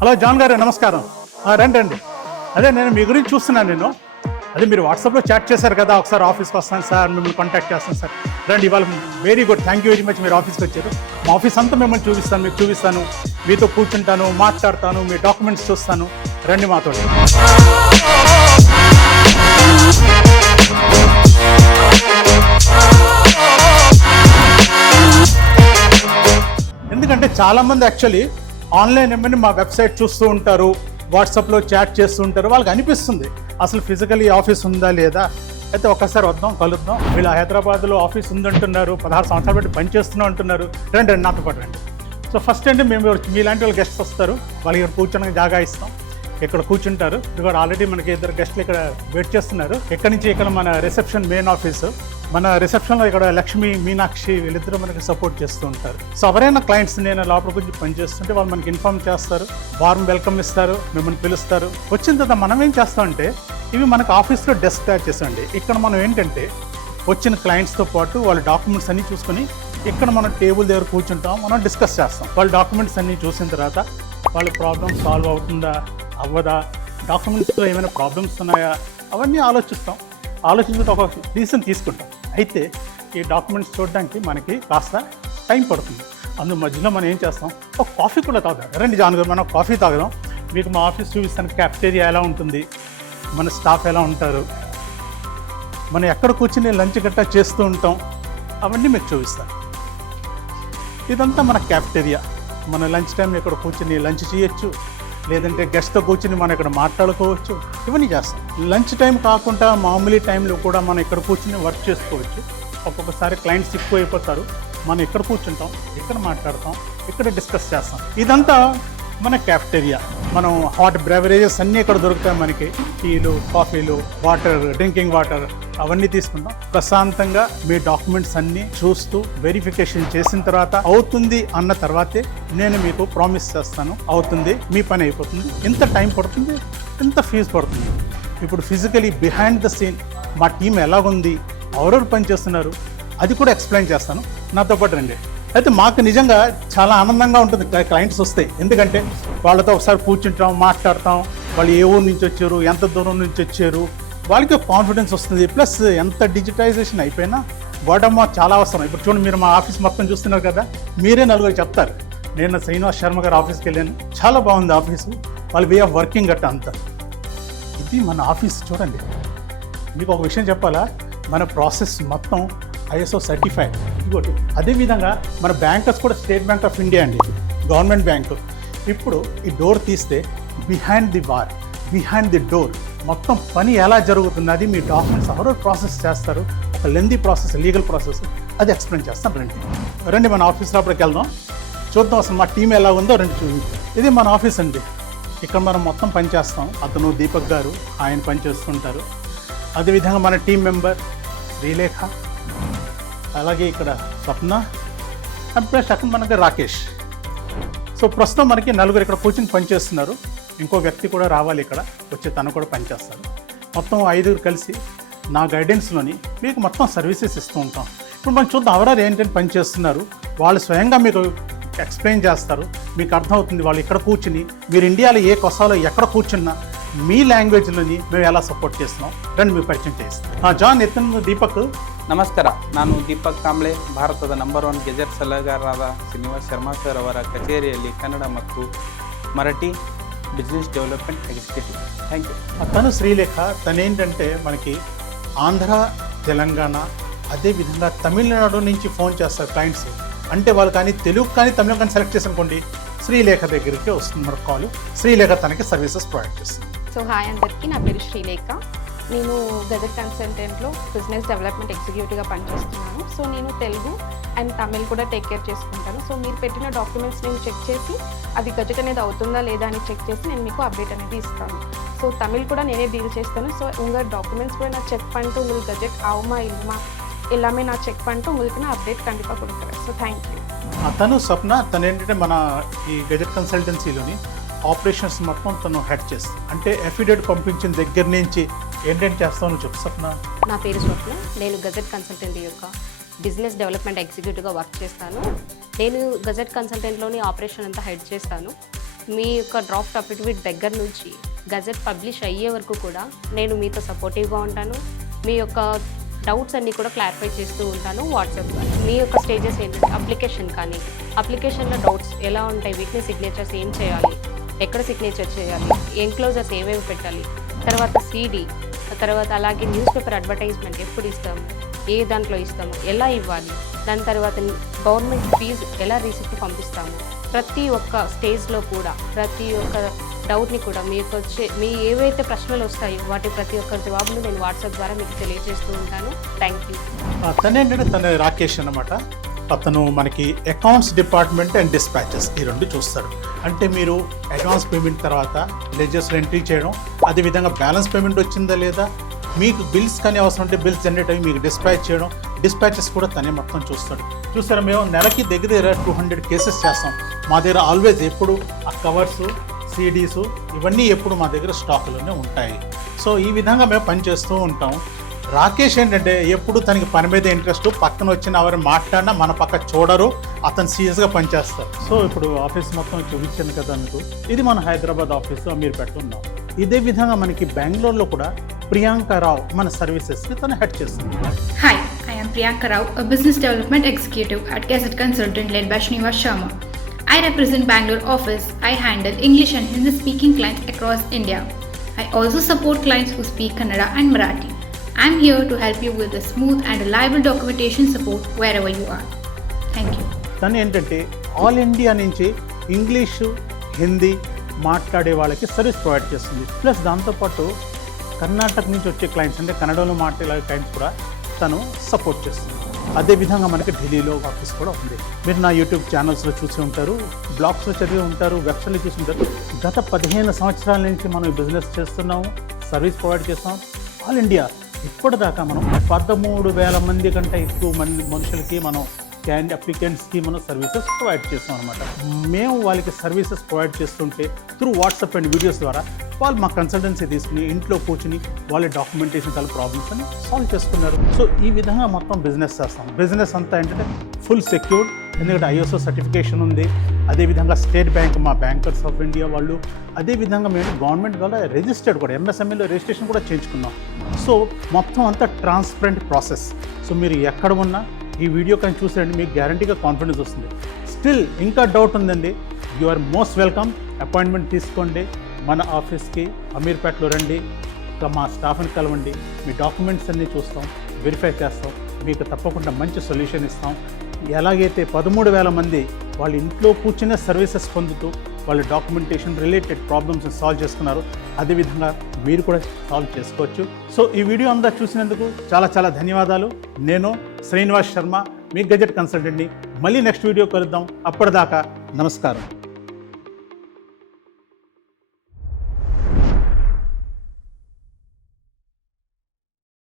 Hello John గారు నమస్కారం. రండి రండి. అదే నేను మీ గురించి చూస్తున్నాను నేను. అదే మీరు వాట్సాప్లో చాట్ చేశారు కదా ఒకసారి ఆఫీస్కి వస్తాను సార్ మిమ్మల్ని కాంటాక్ట్ చేస్తాను సార్. రండి ఇవాళ very good thank you very much మీరు ఆఫీస్కి వచ్చారు. మా ఆఫీస్ అంతా మిమ్మల్ని చూపిస్తాను మీకు చూపిస్తాను. మీతో కూర్చుంటాను మాట్లాడతాను మీ డాక్యుమెంట్స్ చూస్తాను. రండి మాతో. ఎందుకంటే చాలామంది యాక్చువల్లీ ఆన్లైన్ ఏమని మా వెబ్సైట్ చూస్తూ ఉంటారు వాట్సాప్లో చాట్ చేస్తూ ఉంటారు వాళ్ళకి అనిపిస్తుంది. అసలు ఫిజికల్ ఆఫీస్ ఉందా లేదా? అయితే ఒక్కసారి వద్దాం కలుద్దాం. వీళ్ళు హైదరాబాద్లో ఆఫీస్ ఉందంటున్నారు పదహారు సంవత్సరాలు బట్టి పనిచేస్తున్నాం అంటున్నారు. రండి రండి నాతో పాటు రండి. సో ఫస్ట్ అంటే మేము మీలాంటి వాళ్ళు గెస్ట్ వస్తారు. వాళ్ళకి ఇక్కడ కూర్చోడానికి జాగా ఇస్తాం. ఇక్కడ కూర్చుంటారు. ఇక్కడ ఆల్రెడీ మనకి ఇద్దరు గెస్ట్లు ఇక్కడ వెయిట్ చేస్తున్నారు. ఇక్కడ నుంచి ఇక్కడ మన రిసెప్షన్ మెయిన్ ఆఫీస్ మన రిసెప్షన్లో ఇక్కడ లక్ష్మి మీనాక్షి వీళ్ళిద్దరూ మనకి సపోర్ట్ చేస్తూ ఉంటారు. సో ఎవరైనా క్లయింట్స్ నేను లోపల గురించి పనిచేస్తుంటే వాళ్ళు మనకి ఇన్ఫార్మ్ చేస్తారు. వారం వెల్కమ్ ఇస్తారు మిమ్మల్ని పిలుస్తారు. వచ్చిన తర్వాత మనం ఏం చేస్తామంటే ఇవి మనకు ఆఫీస్లో డెస్క్ తయారు చేసామండి ఇక్కడ మనం ఏంటంటే వచ్చిన క్లయింట్స్తో పాటు వాళ్ళ డాక్యుమెంట్స్ అన్నీ చూసుకొని ఇక్కడ మనం టేబుల్ దగ్గర కూర్చుంటాం మనం డిస్కస్ చేస్తాం. వాళ్ళ డాక్యుమెంట్స్ అన్నీ చూసిన తర్వాత వాళ్ళ ప్రాబ్లమ్ సాల్వ్ అవుతుందా? అవ్వదా? డాక్యుమెంట్స్లో ఏమైనా ప్రాబ్లమ్స్ ఉన్నాయా? అవన్నీ ఆలోచిస్తాం. ఆలోచించుకుంటే ఒక రీజన్ తీసుకుంటాం. అయితే ఈ డాక్యుమెంట్స్ చూడడానికి మనకి కాస్త టైం పడుతుంది. అందు మధ్యలో మనం ఏం చేస్తాం? ఒక కాఫీ కూడా తాగుదాం. రండి జాన్ గారు మనం కాఫీ తాగుదాం. మీకు మా ఆఫీస్ చూపిస్తాను క్యాఫ్టేరియా ఎలా ఉంటుంది? మన స్టాఫ్ ఎలా ఉంటారు? మనం ఎక్కడ కూర్చుని లంచ్ గట్టా చేస్తూ ఉంటాం? అవన్నీ మీకు చూపిస్తాను. ఇదంతా మన క్యాఫ్టేరియా. మన లంచ్ టైం ఇక్కడ కూర్చుని లంచ్ చేయొచ్చు. లేదంటే గెస్ట్తో కూర్చుని మనం ఇక్కడ మాట్లాడుకోవచ్చు. ఇవన్నీ చేస్తాం. లంచ్ టైం కాకుండా మామూలు టైంలో కూడా మనం ఇక్కడ కూర్చుని వర్క్ చేసుకోవచ్చు. ఒక్కొక్కసారి క్లయింట్స్ ఎక్కువ అయిపోతారు మనం ఇక్కడ కూర్చుంటాం ఇక్కడ మాట్లాడతాం ఇక్కడ డిస్కస్ చేస్తాం. ఇదంతా మన క్యాఫ్టేరియా మనం హాట్ బ్రెవరేజెస్ అన్నీ ఇక్కడ దొరుకుతాయి మనకి. టీలు కాఫీలు వాటర్ డ్రింకింగ్ వాటర్ అవన్నీ తీసుకుందాం. ప్రశాంతంగా మీ డాక్యుమెంట్స్ అన్నీ చూస్తూ వెరిఫికేషన్ చేసిన తర్వాత అవుతుంది అన్న తర్వాతే నేను మీకు ప్రామిస్ చేస్తాను. అవుతుంది మీ పని అయిపోతుంది. ఇంత టైం పడుతుంది ఇంత ఫీజు పడుతుంది. ఇప్పుడు ఫిజికలీ బిహైండ్ ద సీన్ మా టీం ఎలాగుంది ఎవరెవరు పని చేస్తున్నారు అది కూడా ఎక్స్ప్లెయిన్ చేస్తాను. నాతో పాటు రండి. అయితే మాకు నిజంగా చాలా ఆనందంగా ఉంటుంది క్లయింట్స్ వస్తాయి ఎందుకంటే వాళ్ళతో ఒకసారి కూర్చుంటాం మాట్లాడతాం. వాళ్ళు ఏ ఊరు నుంచి వచ్చారు ఎంత దూరం నుంచి వచ్చారు. వాళ్ళకి కాన్ఫిడెన్స్ వస్తుంది. ప్లస్ ఎంత డిజిటైజేషన్ అయిపోయినా వాడమ్మ చాలా అవసరం. ఇప్పుడు చూడండి మీరు మా ఆఫీస్ మొత్తం చూస్తున్నారు కదా మీరే నలుగురు చెప్తారు. నేను శ్రీనివాస్ శర్మ గారి ఆఫీస్కి వెళ్ళాను. చాలా బాగుంది ఆఫీసు వాళ్ళ వే ఆఫ్ వర్కింగ్ గట్ట అంతా. ఇది మన ఆఫీస్ చూడండి. మీకు ఒక విషయం చెప్పాలా? మన ప్రాసెస్ మొత్తం ఐఎస్ఓ సర్టిఫైడ్ ఇంకోటి అదేవిధంగా మన బ్యాంకర్స్ కూడా స్టేట్ బ్యాంక్ ఆఫ్ ఇండియా అండి. గవర్నమెంట్ బ్యాంకు ఇప్పుడు ఈ డోర్ తీస్తే behind the bar behind the door మొత్తం పని ఎలా జరుగుతుంది అది మీ డాక్యుమెంట్స్ ఎవరో ప్రాసెస్ చేస్తారు. ఒక లెందీ ప్రాసెస్ లీగల్ ప్రాసెస్ అది ఎక్స్ప్లెయిన్ చేస్తాం రండి. రండి మన ఆఫీస్ లోపలికి వెళ్దాం. చూద్దాం అసలు మా టీం ఎలా ఉందో రండి చూద్దాం ఇది మన ఆఫీస్ అండి. ఇక్కడ మనం మొత్తం పనిచేస్తాం అతను దీపక్ గారు ఆయన పనిచేస్తుంటారు అదేవిధంగా మన టీం మెంబర్ శ్రీలేఖ అలాగే ఇక్కడ స్వప్న అండ్ ప్లస్ అక్కడ మనకి రాకేష్. సో ప్రస్తుతం మనకి నలుగురు ఇక్కడ కూర్చుని పనిచేస్తున్నారు ఇంకో వ్యక్తి కూడా రావాలి ఇక్కడ వచ్చి తను కూడా పనిచేస్తారు మొత్తం ఐదుగురు కలిసి నా గైడెన్స్లోని మీకు మొత్తం సర్వీసెస్ ఇస్తూ ఉంటాం. ఇప్పుడు మనం చూద్దాం ఎవరెవరు ఏంటంటే పని చేస్తున్నారు? వాళ్ళు స్వయంగా మీకు ఎక్స్ప్లెయిన్ చేస్తారు. మీకు అర్థమవుతుంది వాళ్ళు ఇక్కడ కూర్చుని మీరు ఇండియాలో ఏ కొసాలో ఎక్కడ కూర్చున్నా మీ లాంగ్వేజ్లోని మేము ఎలా సపోర్ట్ చేస్తున్నాం. రండి మీకు పరిచయం చేస్తాం జాన్ ఇతను దీపక్ ನಮಸ್ಕಾರ ನಾನು ದೀಪಕ್ ಕಾಂಬ್ಳೆ ಭಾರತದ ನಂಬರ್ ಒನ್ ಗೆಜೆಟ್ ಸಲಹೆಗಾರರಾದ ಶ್ರೀನಿವಾಸ್ ಶರ್ಮಾ ಸರ್ ಅವರ ಕಚೇರಿಯಲ್ಲಿ ಕನ್ನಡ ಮತ್ತು Marathi business development executive thank you తను శ్రీలేఖ తను ఏంటంటే మనకి ఆంధ్ర తెలంగాణ అదేవిధంగా తమిళనాడు నుంచి ఫోన్ చేస్తారు క్లయింట్స్ అంటే వాళ్ళు కానీ తెలుగు కానీ తమిళం కానీ సెలెక్ట్ చేసి అనుకోండి శ్రీలేఖ దగ్గరికి వస్తుంది మనకు కాల్ శ్రీలేఖ తనకి సర్వీసెస్ ప్రొవైడ్ చేస్తుంది సో హాయ్ అందరికీ నా పేరు శ్రీలేఖ నేను గజెట్ కన్సల్టెంట్లో బిజినెస్ డెవలప్మెంట్ ఎగ్జిక్యూటివ్గా పనిచేస్తున్నాను సో నేను తెలుగు అండ్ తమిళ్ కూడా టేక్ కేర్ చేసుకుంటాను సో మీరు పెట్టిన డాక్యుమెంట్స్ నేను చెక్ చేసి అది గజెట్ అనేది అవుతుందా లేదా అని చెక్ చేసి నేను మీకు అప్డేట్ అనేది ఇస్తాను సో తమిళ్ కూడా నేనే డీల్ చేస్తాను ஸோ உங்கள் டாக்குமெண்ட்ஸ் கூட நான் செக் பண்ணிட்டு உங்களுக்கு கஜெட் ஆகுமா இல்லைமா எல்லாமே நான் செக் பண்ணிட்டு உங்களுக்கு நான் அப்டேட் கண்டிப்பாக கொடுக்குறேன் ஸோ தேங்க்யூ ఆ తను స్వప్న తను ఏంటంటే మన ఈ గెజెట్ కన్సల్టెన్సీలోని ఆపరేషన్స్ మొత్తం తను హెడ్ చేస్తుంది అంటే ఎఫిడేట్ పంపించిన దగ్గర నుంచి ఏంటంటే చేస్తామని చెప్పు స్వప్న. నా పేరు స్వప్న. నేను గజెట్ కన్సల్టెంట్ యొక్క బిజినెస్ డెవలప్మెంట్ ఎగ్జిక్యూటివ్గా వర్క్ చేస్తాను. నేను గజెట్ కన్సల్టెంట్లోని ఆపరేషన్ అంతా హెడ్ చేస్తాను. మీ యొక్క డ్రాఫ్ట్ అఫిడవిట్ దగ్గర నుంచి గజెట్ పబ్లిష్ అయ్యే వరకు కూడా నేను మీతో సపోర్టివ్గా ఉంటాను. మీ యొక్క డౌట్స్ అన్నీ కూడా క్లారిఫై చేస్తూ ఉంటాను వాట్సాప్ ద్వారా. మీ యొక్క స్టేజెస్ ఏంటంటే అప్లికేషన్ కానీ అప్లికేషన్లో డౌట్స్ ఎలా ఉంటాయి? వీటిని సిగ్నేచర్స్ ఏం చేయాలి? ఎక్కడ సిగ్నేచర్ చేయాలి? ఎన్క్లోజర్స్ ఏమేమి పెట్టాలి? తర్వాత సీడీ తర్వాత అలాగే న్యూస్ పేపర్ అడ్వర్టైజ్మెంట్ ఎప్పుడు ఇస్తాము? ఏ దాంట్లో ఇస్తాము? ఎలా ఇవ్వాలి? దాని తర్వాత గవర్నమెంట్ ఫీజు ఎలా రిసిప్ట్ పంపిస్తాము? ప్రతి ఒక్క స్టేజ్లో కూడా ప్రతి ఒక్క డౌట్ని కూడా మీకు వచ్చే మీ ఏవైతే ప్రశ్నలు వస్తాయో వాటి ప్రతి ఒక్క జవాబును నేను వాట్సాప్ ద్వారా మీకు తెలియజేస్తూ ఉంటాను. థ్యాంక్ యూ తను ఏంటంటే రాకేష్ అనమాట అతను మనకి అకౌంట్స్ డిపార్ట్మెంట్ అండ్ డిస్పాచెస్ ఈ రెండు చూస్తాడు. అంటే మీరు అడ్వాన్స్ పేమెంట్ తర్వాత లెజర్స్లో ఎంట్రీ చేయడం అదేవిధంగా బ్యాలెన్స్ పేమెంట్ వచ్చిందా లేదా మీకు బిల్స్ కానీ అవసరం ఉంటే బిల్స్ జనరేట్ అయ్యి మీకు డిస్పాచ్ చేయడం డిస్పాచెస్ కూడా తనే మొత్తం చూస్తాడు. చూసారా మేము నెలకి దగ్గర దగ్గర టూ హండ్రెడ్ కేసెస్ చేస్తాం. మా దగ్గర ఆల్వేస్ ఎప్పుడు ఆ కవర్స్ సీడీస్ ఇవన్నీ ఎప్పుడు మా దగ్గర స్టాకులోనే ఉంటాయి. సో ఈ విధంగా మేము పనిచేస్తూ ఉంటాం. రాకేష్ ఏంటంటే ఎప్పుడు తనకి పని మీద ఇంట్రెస్ట్ పక్కన వచ్చిన ఎవరిని మాట్లాడినా మన పక్క చూడరు అతను సీరియస్గా పనిచేస్తారు. సో ఇప్పుడు ఆఫీస్ మొత్తం చూపించింది కదా మీకు ఇది మన హైదరాబాద్ ఆఫీస్ మీరు పెట్టున్నాం ఇదే విధంగా మనకి బెంగళూరులో కూడా ప్రియాంక రావు మన సర్వీసెస్ని తన హెడ్ చేస్తుంది. Hi I'm Priyanka Rao business development executive at Cassette Consultant led by Srinivas Sharma I represent Bengaluru office I handle English and Hindi speaking clients across India I also support clients who speak Kannada and Marathi I'm here to help you with a smooth and reliable documentation support wherever you are. Thank you. తను ఏంటంటే all India నుంచి English Hindi మాట్లాడే వాళ్ళకి service provide చేస్తుంది. Plus దాంతోపాటు కర్ణాటక నుంచి వచ్చే clients అంటే కన్నడలో మాట్లాడే క్లయింట్స్ కూడా తను సపోర్ట్ చేస్తుంది. అదేవిధంగా మనకి ఢిల్లీలో ఆఫీస్ కూడా ఉంది. మీరు నా యూట్యూబ్ ఛానల్స్లో చూసి ఉంటారు బ్లాగ్స్లో చదివి ఉంటారు వెబ్సైట్లో చూసి ఉంటారు. గత పదిహేను సంవత్సరాల నుంచి మనం బిజినెస్ చేస్తున్నాము సర్వీస్ ప్రొవైడ్ చేస్తాం ఆల్ ఇండియా ఇప్పటిదాకా మనం పదమూడు వేల మంది కంటే ఎక్కువ మంది మనుషులకి మనం క్యాండ్ అప్లికెంట్స్కి మనం సర్వీసెస్ ప్రొవైడ్ చేస్తాం అనమాట మేము వాళ్ళకి సర్వీసెస్ ప్రొవైడ్ చేస్తుంటే త్రూ వాట్సాప్ అండ్ వీడియోస్ ద్వారా వాళ్ళు మా కన్సల్టెన్సీ తీసుకుని ఇంట్లో కూర్చుని వాళ్ళ డాక్యుమెంటేషన్ చాలా ప్రాబ్లమ్స్ అని సాల్వ్ చేసుకున్నారు. సో ఈ విధంగా మొత్తం బిజినెస్ చేస్తాం. బిజినెస్ అంతా ఏంటంటే ఫుల్ సెక్యూర్డ్. ఎందుకంటే ఐఎస్ఓ సర్టిఫికేషన్ ఉంది. అదేవిధంగా స్టేట్ బ్యాంక్ మా బ్యాంకర్స్ ఆఫ్ ఇండియా వాళ్ళు. అదేవిధంగా మేము గవర్నమెంట్ వల్ల రిజిస్టర్డ్ కూడా ఎంఎస్ఎంఈలో రిజిస్ట్రేషన్ కూడా చేయించుకున్నాం. సో మొత్తం అంతా ట్రాన్స్పరెంట్ ప్రాసెస్. సో మీరు ఎక్కడ ఉన్నా ఈ వీడియో కానీ చూసారండి మీకు గ్యారంటీగా కాన్ఫిడెన్స్ వస్తుంది. స్టిల్ ఇంకా డౌట్ ఉందండి. You are most welcome appointment తీసుకోండి. మన ఆఫీస్కి అమీర్పేటలో రండి. ఇంకా మా స్టాఫ్ని కలవండి. మీ డాక్యుమెంట్స్ అన్నీ చూస్తాం. వెరిఫై చేస్తాం. మీకు తప్పకుండా మంచి సొల్యూషన్ ఇస్తాం. ఎలాగైతే పదమూడు వేల మంది వాళ్ళ ఇంట్లో కూర్చునే సర్వీసెస్ పొందుతూ వాళ్ళ డాక్యుమెంటేషన్ రిలేటెడ్ ప్రాబ్లమ్స్ సాల్వ్ చేసుకున్నారు అదేవిధంగా మీరు కూడా సాల్వ్ చేసుకోవచ్చు. సో ఈ వీడియో అంతా చూసినందుకు చాలా చాలా ధన్యవాదాలు. నేను శ్రీనివాస్ శర్మ మీ గజెట్ కన్సల్టెంట్ని మళ్ళీ నెక్స్ట్ వీడియో కలుద్దాం. అప్పటిదాకా నమస్కారం.